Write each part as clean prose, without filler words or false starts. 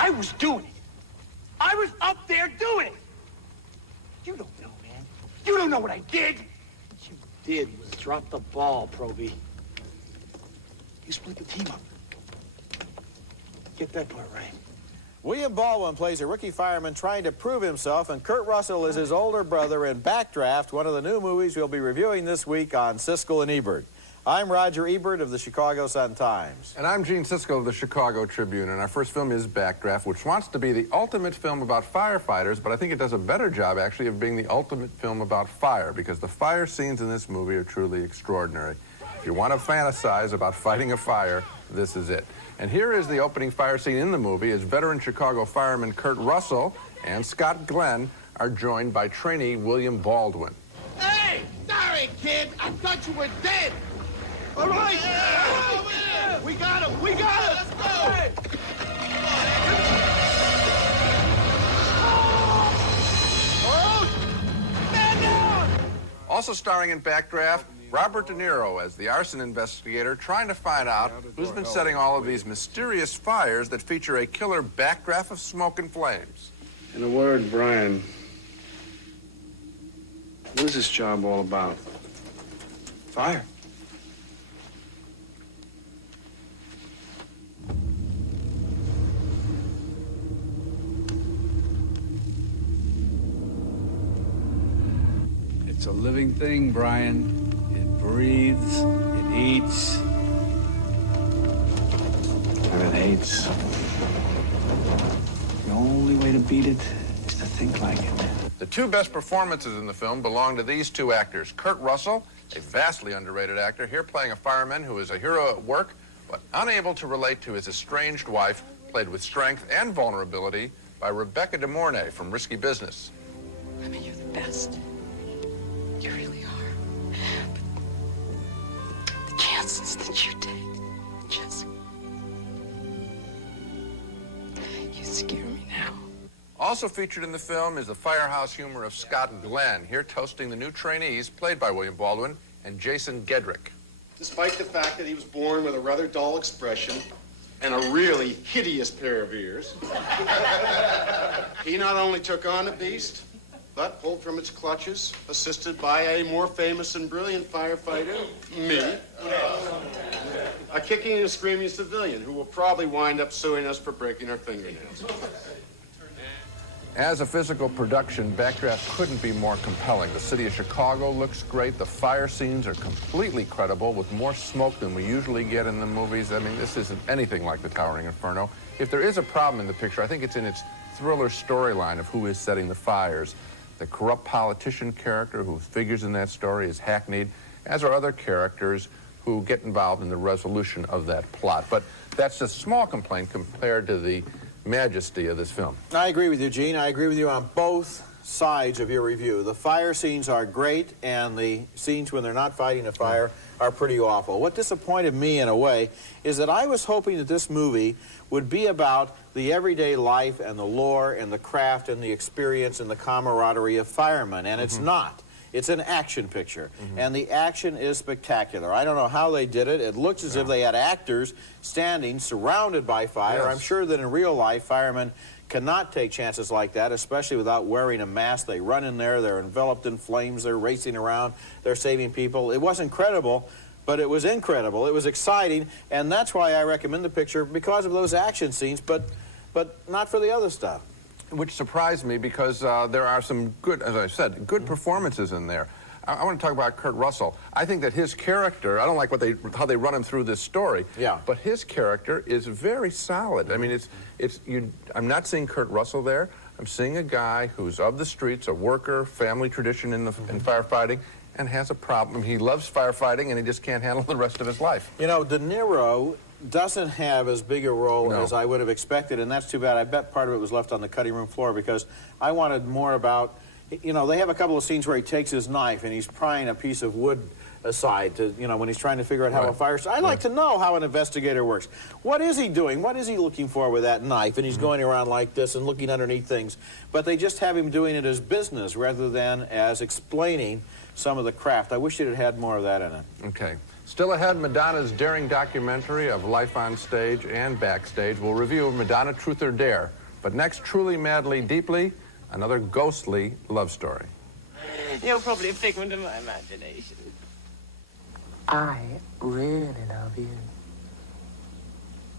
I was doing it. I was up there doing it. You don't know, man. You don't know what I did. What you did was drop the ball, Proby. You split the team up. Get that part right. William Baldwin plays a rookie fireman trying to prove himself, and Kurt Russell is his older brother in Backdraft, one of the new movies we'll be reviewing this week on Siskel and Ebert. I'm Roger Ebert of the Chicago Sun-Times. And I'm Gene Siskel of the Chicago Tribune, and our first film is Backdraft, which wants to be the ultimate film about firefighters, but I think it does a better job, actually, of being the ultimate film about fire, because the fire scenes in this movie are truly extraordinary. If you want to fantasize about fighting a fire, this is it. And here is the opening fire scene in the movie as veteran Chicago fireman Kurt Russell and Scott Glenn are joined by trainee William Baldwin. Hey! Sorry, kid! I thought you were dead! All right! Yeah. We got him! We got him! Let's go! Hey. Oh! Man down! Also starring in Backdraft, Robert De Niro as the arson investigator trying to find out who's been setting all of these mysterious fires that feature a killer backdraft of smoke and flames. In a word, Brian, what is this job all about? Fire. It's a living thing, Brian. It breathes, it eats. And it hates. The only way to beat it is to think like it. The two best performances in the film belong to these two actors. Kurt Russell, a vastly underrated actor, here playing a fireman who is a hero at work, but unable to relate to his estranged wife, played with strength and vulnerability by Rebecca De Mornay from Risky Business. I mean, you're the best. You really are. But the chances that you take, Jessica, you scare me now. Also featured in the film is the firehouse humor of Scott Glenn, here toasting the new trainees, played by William Baldwin and Jason Gedrick. Despite the fact that he was born with a rather dull expression and a really hideous pair of ears, he not only took on the beast, but pulled from its clutches, assisted by a more famous and brilliant firefighter, me, a kicking and screaming civilian who will probably wind up suing us for breaking our fingernails. As a physical production, Backdraft couldn't be more compelling. The city of Chicago looks great. The fire scenes are completely credible, with more smoke than we usually get in the movies. I mean, this isn't anything like The Towering Inferno. If there is a problem in the picture, I think it's in its thriller storyline of who is setting the fires. The corrupt politician character who figures in that story is hackneyed, as are other characters who get involved in the resolution of that plot. But that's a small complaint compared to the majesty of this film. I agree with you, Gene. I agree with you on both sides of your review. The fire scenes are great, and the scenes when they're not fighting a fire are pretty awful. What disappointed me, in a way, is that I was hoping that this movie would be about the everyday life and the lore and the craft and the experience and the camaraderie of firemen, and it's not. It's an action picture, and the action is spectacular. I don't know how they did it. It looks as if they had actors standing surrounded by fire. Yes. I'm sure that in real life, firemen cannot take chances like that, especially without wearing a mask. They run in there, they're enveloped in flames, they're racing around, they're saving people. It wasn't credible, but it was incredible. It was exciting, and that's why I recommend the picture, because of those action scenes, but not for the other stuff. Which surprised me because there are some good, as I said, good performances in there. I want to talk about Kurt Russell. I think that his character, I don't like how they run him through this story, but his character is very solid. I mean, I'm not seeing Kurt Russell there. I'm seeing a guy who's of the streets, a worker, family tradition in firefighting, and has a problem. He loves firefighting, and he just can't handle the rest of his life. You know, De Niro doesn't have as big a role as I would have expected, and that's too bad. I bet part of it was left on the cutting room floor because I wanted more about, you know, they have a couple of scenes where he takes his knife and he's prying a piece of wood aside to, you know, when he's trying to figure out how a fire... I'd like to know how an investigator works. What is he doing? What is he looking for with that knife? And he's going around like this and looking underneath things. But they just have him doing it as business rather than as explaining some of the craft. I wish it had had more of that in it. Okay. Still ahead, Madonna's daring documentary of life on stage and backstage. We'll review Madonna, Truth or Dare. But next, Truly, Madly, Deeply, another ghostly love story. You're probably a figment of my imagination. I really love you.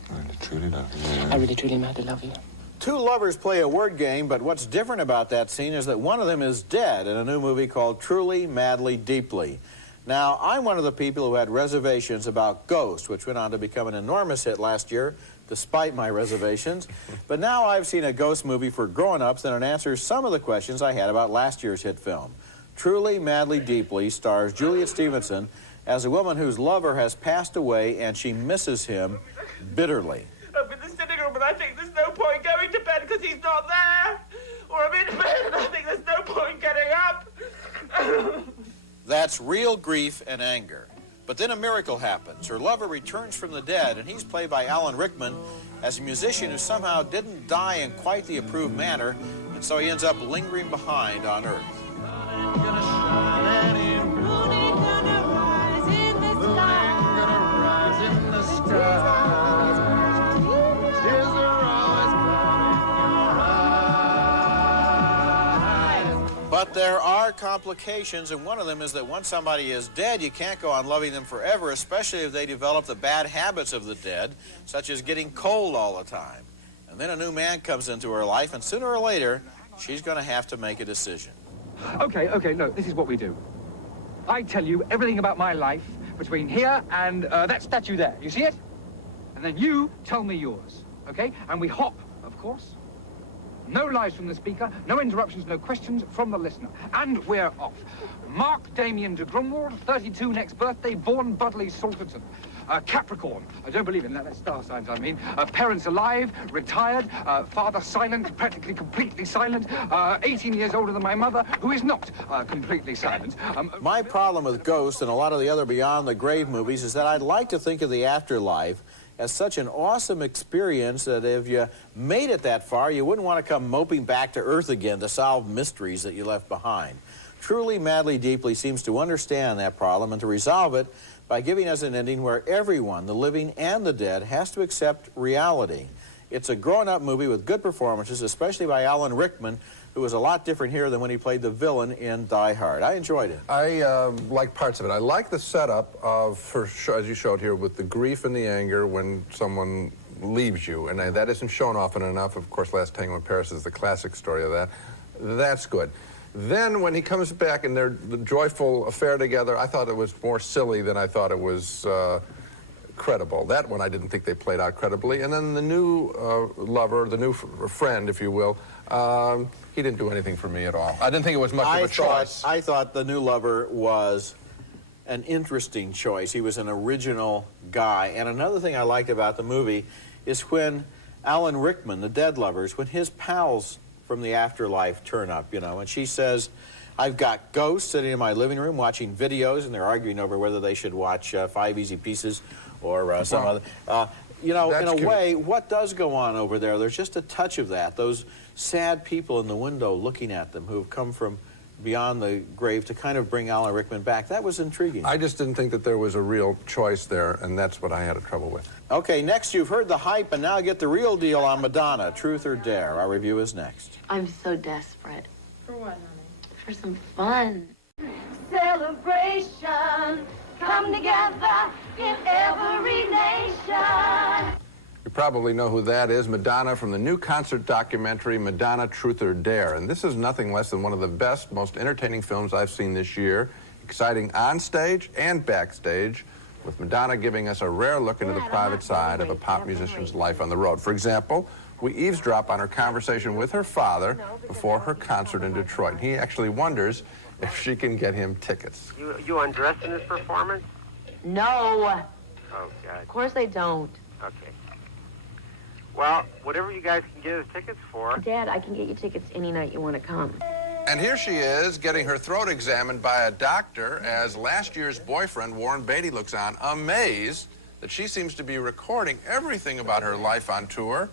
I really truly love you. I really truly madly love you. Two lovers play a word game, but what's different about that scene is that one of them is dead in a new movie called Truly, Madly, Deeply. Now, I'm one of the people who had reservations about Ghost, which went on to become an enormous hit last year, despite my reservations. But now I've seen a ghost movie for grown-ups, and it answers some of the questions I had about last year's hit film. Truly, Madly, Deeply stars Juliet Stevenson as a woman whose lover has passed away and she misses him bitterly. I'm in the sitting room and I think there's no point going to bed because he's not there. Or I'm in bed and I think there's no point getting up. That's real grief and anger. But then a miracle happens. Her lover returns from the dead, and he's played by Alan Rickman as a musician who somehow didn't die in quite the approved manner, and so he ends up lingering behind on Earth. But there are complications, and one of them is that once somebody is dead, you can't go on loving them forever, especially if they develop the bad habits of the dead, such as getting cold all the time. And then a new man comes into her life, and sooner or later, she's going to have to make a decision. Okay, no, this is what we do. I tell you everything about my life between here and that statue there. You see it? And then you tell me yours, okay? And we hop, of course. No lies from the speaker, no interruptions, no questions from the listener. And we're off. Mark Damien de Grunwald, 32, next birthday, born Budley Salterton. Capricorn, I don't believe in that, that's star signs, I mean. Parents alive, retired, father silent, practically completely silent, 18 years older than my mother, who is not completely silent. My problem with Ghost and a lot of the other Beyond the Grave movies is that I'd like to think of the afterlife as such an awesome experience that if you made it that far, you wouldn't want to come moping back to Earth again to solve mysteries that you left behind. Truly, Madly, Deeply seems to understand that problem and to resolve it by giving us an ending where everyone, the living and the dead, has to accept reality. It's a grown-up movie with good performances, especially by Alan Rickman, who was a lot different here than when he played the villain in Die Hard. I enjoyed it. I like parts of it. I like the setup of, as you showed here, with the grief and the anger when someone leaves you, and that isn't shown often enough. Of course, Last Tango in Paris is the classic story of that. That's good. Then when he comes back and they're the joyful affair together, I thought it was more silly than I thought it was credible. That one I didn't think they played out credibly. And then the new lover, the new friend, if you will, he didn't do anything for me at all. I didn't think it was much of a choice. I thought the new lover was an interesting choice. He was an original guy. And another thing I liked about the movie is when Alan Rickman, the dead lovers, when his pals from the afterlife turn up, you know, and she says, I've got ghosts sitting in my living room watching videos, and they're arguing over whether they should watch 5 Easy Pieces or some other. You know, in a way, what does go on over there? There's just a touch of that. Those sad people in the window looking at them who have come from beyond the grave to kind of bring Alan Rickman back. That was intriguing. I just didn't think that there was a real choice there, and that's what I had trouble with. Okay, next you've heard the hype, and now get the real deal on Madonna, Truth or Dare. Our review is next. I'm so desperate. For what, honey? For some fun. Celebration, come together in every nation. You probably know who that is, Madonna, from the new concert documentary, Madonna, Truth or Dare. And this is nothing less than one of the best, most entertaining films I've seen this year. Exciting on stage and backstage, with Madonna giving us a rare look into the private side of a pop musician's life on the road. For example, we eavesdrop on her conversation with her father before her concert in Detroit. He actually wonders if she can get him tickets. You undressed in this performance? No. Oh, God. Of course they don't. Okay. Well, whatever you guys can get us tickets for. Dad, I can get you tickets any night you want to come. And here she is, getting her throat examined by a doctor as last year's boyfriend, Warren Beatty, looks on, amazed that she seems to be recording everything about her life on tour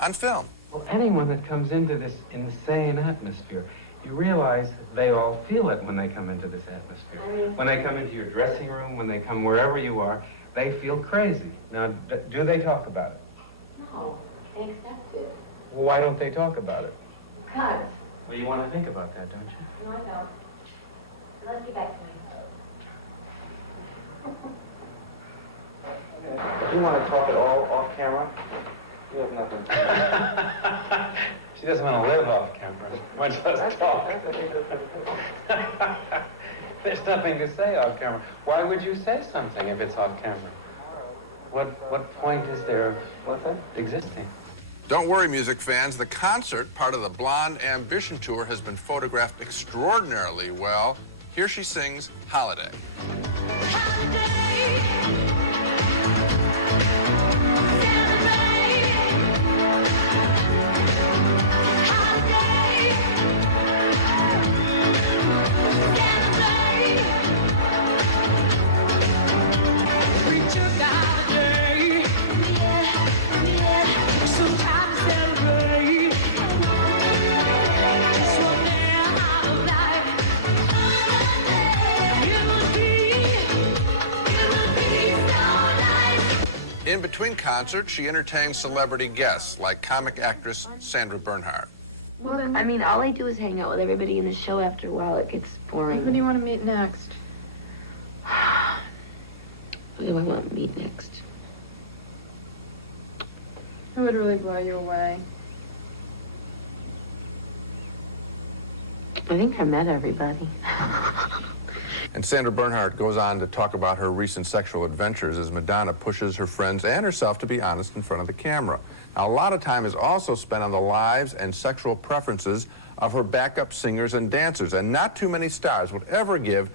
on film. Well, anyone that comes into this insane atmosphere, you realize they all feel it when they come into this atmosphere. When they come into your dressing room, when they come wherever you are, they feel crazy. Now, do they talk about it? No, they accept it. Well, why don't they talk about it? Because. Well, you want to think about that, don't you? No, I don't. Let's get back to Do you want to talk at all off camera? You have nothing to say. She doesn't want to live off camera. Much less talk. There's nothing to say off camera. Why would you say something if it's off camera? What point is there of existing? Don't worry, music fans. The concert, part of the Blonde Ambition Tour, has been photographed extraordinarily well. Here she sings Holiday. In between concerts, she entertains celebrity guests like comic actress Sandra Bernhard. Well, I mean, all I do is hang out with everybody in the show. After a while, it gets boring. Who do you want to meet next? Who do I want to meet next? Who would really blow you away? I think I met everybody. And Sandra Bernhard goes on to talk about her recent sexual adventures as Madonna pushes her friends and herself to be honest in front of the camera. Now, a lot of time is also spent on the lives and sexual preferences of her backup singers and dancers, and not too many stars would ever give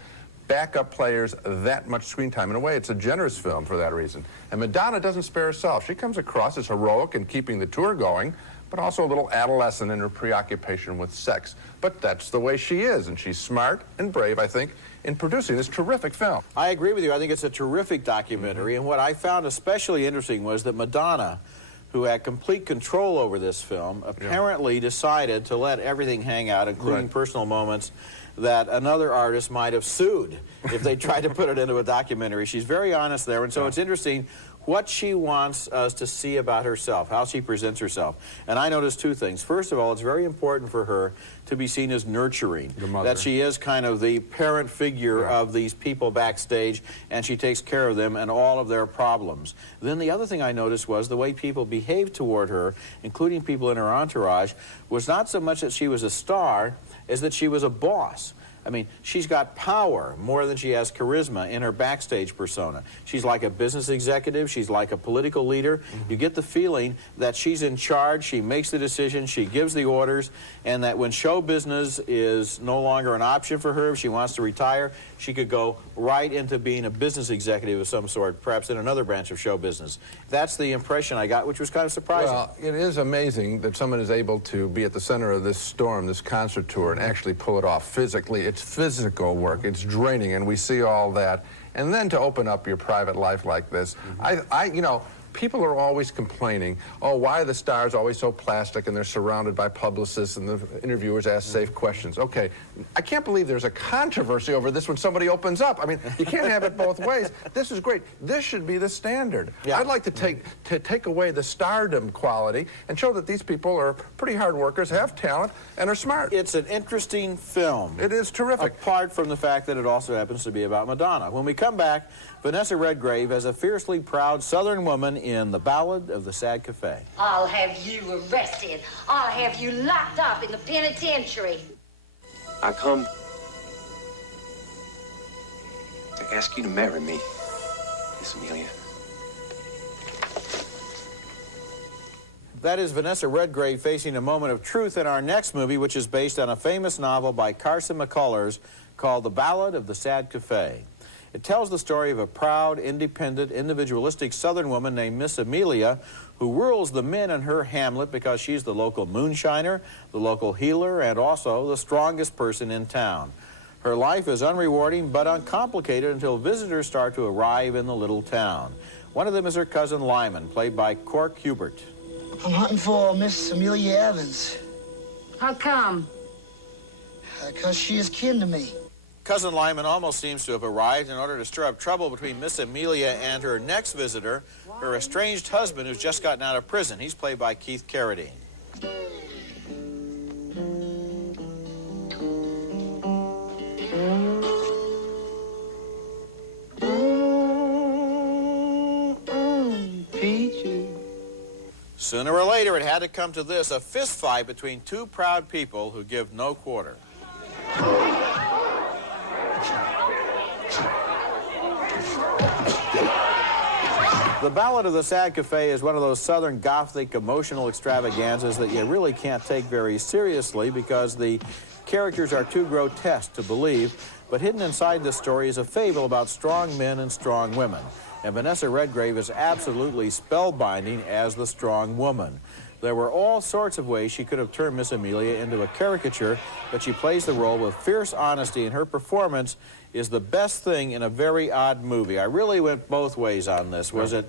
backup players that much screen time. In a way, it's a generous film for that reason. And Madonna doesn't spare herself. She comes across as heroic in keeping the tour going, but also a little adolescent in her preoccupation with sex. But that's the way she is, and she's smart and brave, I think, in producing this terrific film. I agree with you. I think it's a terrific documentary, and what I found especially interesting was that Madonna, who had complete control over this film, apparently decided to let everything hang out, including personal moments that another artist might have sued if they tried to put it into a documentary. She's very honest there, and so it's interesting what she wants us to see about herself, how she presents herself. And I noticed two things. First of all, it's very important for her to be seen as nurturing, that she is kind of the parent figure of these people backstage, and she takes care of them and all of their problems. Then the other thing I noticed was the way people behaved toward her, including people in her entourage, was not so much that she was a star as that she was a boss. I mean, she's got power more than she has charisma in her backstage persona. She's like a business executive. She's like a political leader. You get the feeling that she's in charge. She makes the decisions. She gives the orders. And that when show business is no longer an option for her, if she wants to retire, she could go right into being a business executive of some sort, perhaps in another branch of show business. That's the impression I got, which was kind of surprising. Well, it is amazing that someone is able to be at the center of this storm, this concert tour, and actually pull it off physically. It's physical work. It's draining, and we see all that. And then to open up your private life like this, you know, people are always complaining, oh, why are the stars always so plastic and they're surrounded by publicists and the interviewers ask safe questions? Okay, I can't believe there's a controversy over this when somebody opens up. I mean, you can't have it both ways. This is great. This should be the standard. I'd like to take away the stardom quality and show that these people are pretty hard workers, have talent, and are smart. It's an interesting film. It is terrific. Apart from the fact that it also happens to be about Madonna. When we come back, Vanessa Redgrave as a fiercely proud Southern woman in The Ballad of the Sad Cafe. I'll have you arrested. I'll have you locked up in the penitentiary. I come to ask you to marry me, Miss Amelia. That is Vanessa Redgrave facing a moment of truth in our next movie, which is based on a famous novel by Carson McCullers called The Ballad of the Sad Cafe. It tells the story of a proud, independent, individualistic Southern woman named Miss Amelia who rules the men in her hamlet because she's the local moonshiner, the local healer, and also the strongest person in town. Her life is unrewarding but uncomplicated until visitors start to arrive in the little town. One of them is her cousin Lyman, played by Cork Hubert. I'm hunting for Miss Amelia Evans. How come? Because she is kin to me. Cousin Lyman almost seems to have arrived in order to stir up trouble between Miss Amelia and her next visitor, her estranged husband who's just gotten out of prison. He's played by Keith Carradine. Sooner or later, it had to come to this, a fist fight between two proud people who give no quarter. The Ballad of the Sad Cafe is one of those Southern Gothic emotional extravaganzas that you really can't take very seriously because the characters are too grotesque to believe, but hidden inside this story is a fable about strong men and strong women. And Vanessa Redgrave is absolutely spellbinding as the strong woman. There were all sorts of ways she could have turned Miss Amelia into a caricature, but she plays the role with fierce honesty, and her performance is the best thing in a very odd movie. I really went both ways on this. Was it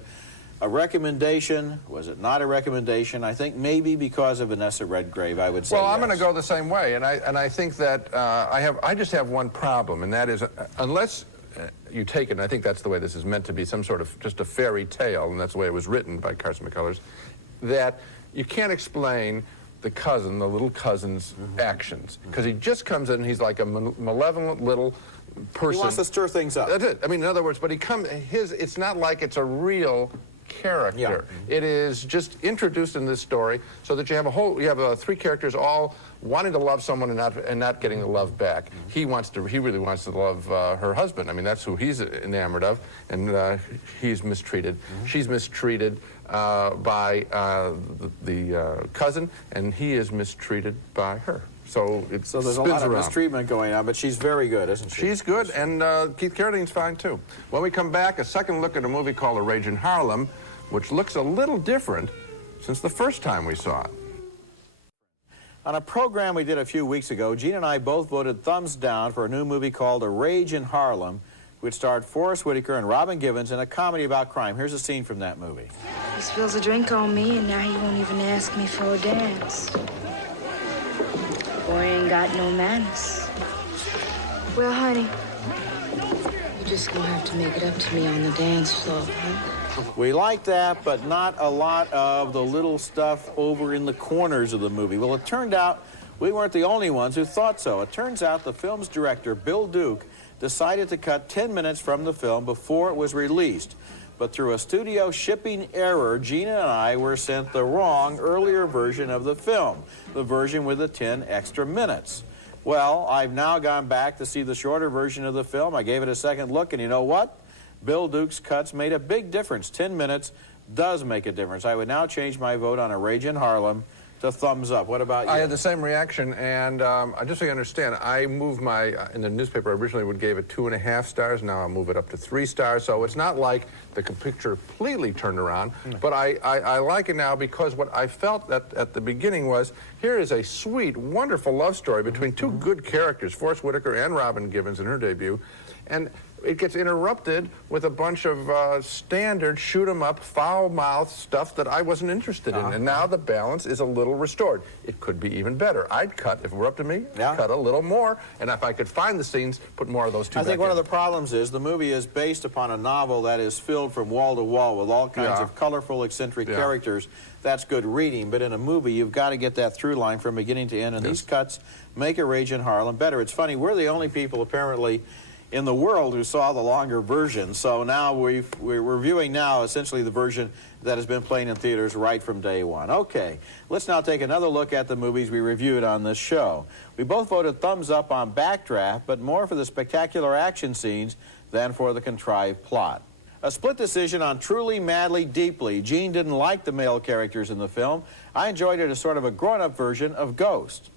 a recommendation? Was it not a recommendation? I think maybe because of Vanessa Redgrave, I would say Well, I'm yes. going to go the same way, and I think that I just have one problem, and that is unless you take it, and I think that's the way this is meant to be, some sort of just a fairy tale, and that's the way it was written by Carson McCullers, that you can't explain the cousin, the little cousin's actions, because he just comes in and he's like a malevolent little person. He wants to stir things up. That's it. I mean, in other words, but it's not like it's a real character. Yeah. It is just introduced in this story so that you have three characters all wanting to love someone and not getting the love back. He really wants to love her husband. I mean, that's who he's enamored of, and he's mistreated. She's mistreated by the cousin, and he is mistreated by her. So there's a lot of mistreatment going on, but she's very good, isn't she? She's good, and Keith Carradine's fine, too. When we come back, a second look at a movie called A Rage in Harlem, which looks a little different since the first time we saw it. On a program we did a few weeks ago, Gene and I both voted thumbs down for a new movie called A Rage in Harlem, which starred Forrest Whitaker and Robin Givens in a comedy about crime. Here's a scene from that movie. He spills a drink on me, and now he won't even ask me for a dance. Boy ain't got no manners. Well, honey, you're just gonna have to make it up to me on the dance floor, huh? We like that, but not a lot of the little stuff over in the corners of the movie. Well, it turned out we weren't the only ones who thought so. It turns out the film's director, Bill Duke, decided to cut 10 minutes from the film before it was released. But through a studio shipping error, Gina and I were sent the wrong earlier version of the film, the version with the 10 extra minutes. Well, I've now gone back to see the shorter version of the film. I gave it a second look, and you know what? Bill Duke's cuts made a big difference. 10 minutes does make a difference. I would now change my vote on A Rage in Harlem to thumbs up. What about you? I had the same reaction, and just so you understand, I moved in the newspaper, I originally gave it 2.5 stars. Now I'll move it up to 3 stars. So it's not like the picture completely turned around, but I like it now because what I felt at the beginning was, here is a sweet, wonderful love story between two good characters, Forrest Whitaker and Robin Givens in her debut, and it gets interrupted with a bunch of standard shoot-'em-up, foul-mouthed stuff that I wasn't interested in. And now the balance is a little restored. It could be even better. I'd cut, if it were up to me, cut a little more. And if I could find the scenes, put more of those two back in. I think one of the problems is the movie is based upon a novel that is filled from wall to wall with all kinds of colorful, eccentric characters. That's good reading. But in a movie, you've got to get that through line from beginning to end. And these cuts make A Rage in Harlem better. It's funny, we're the only people, apparently, in the world who saw the longer version. So now we're viewing now essentially the version that has been playing in theaters right from day one. Okay, let's now take another look at the movies we reviewed on this show. We both voted thumbs up on Backdraft, but more for the spectacular action scenes than for the contrived plot. A split decision on Truly, Madly, Deeply. Gene didn't like the male characters in the film. I enjoyed it as sort of a grown-up version of Ghost.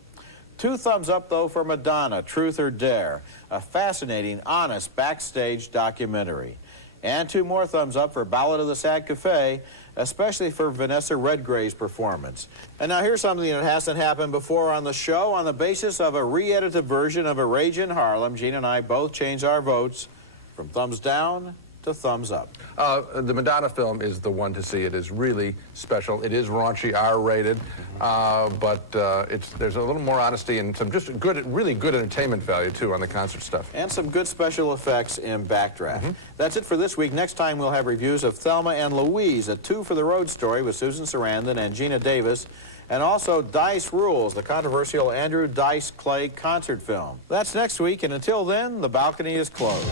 2 thumbs up, though, for Madonna, Truth or Dare, a fascinating, honest backstage documentary. And 2 more thumbs up for Ballad of the Sad Cafe, especially for Vanessa Redgrave's performance. And now here's something that hasn't happened before on the show. On the basis of a re-edited version of A Rage in Harlem, Gene and I both changed our votes from thumbs down to thumbs up. The Madonna film is the one to see. It is really special. It is raunchy, R-rated, but there's a little more honesty and some just good, really good entertainment value, too, on the concert stuff. And some good special effects in Backdraft. That's it for this week. Next time, we'll have reviews of Thelma and Louise, a 2 for the Road story with Susan Sarandon and Gina Davis, and also Dice Rules, the controversial Andrew Dice Clay concert film. That's next week, and until then, the balcony is closed.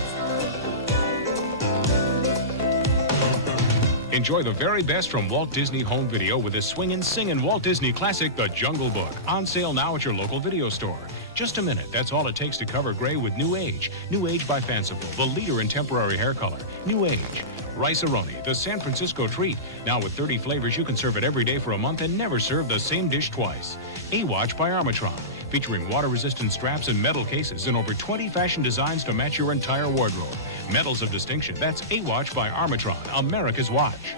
Enjoy the very best from Walt Disney Home Video with a swingin' singin' Walt Disney classic, The Jungle Book. On sale now at your local video store. Just a minute, that's all it takes to cover gray with New Age. New Age by Fanciful, the leader in temporary hair color. New Age. Rice-A-Roni, the San Francisco treat. Now with 30 flavors, you can serve it every day for a month and never serve the same dish twice. A-Watch by Armatron, featuring water-resistant straps and metal cases and over 20 fashion designs to match your entire wardrobe. Medals of distinction, that's A-Watch by Armatron, America's watch.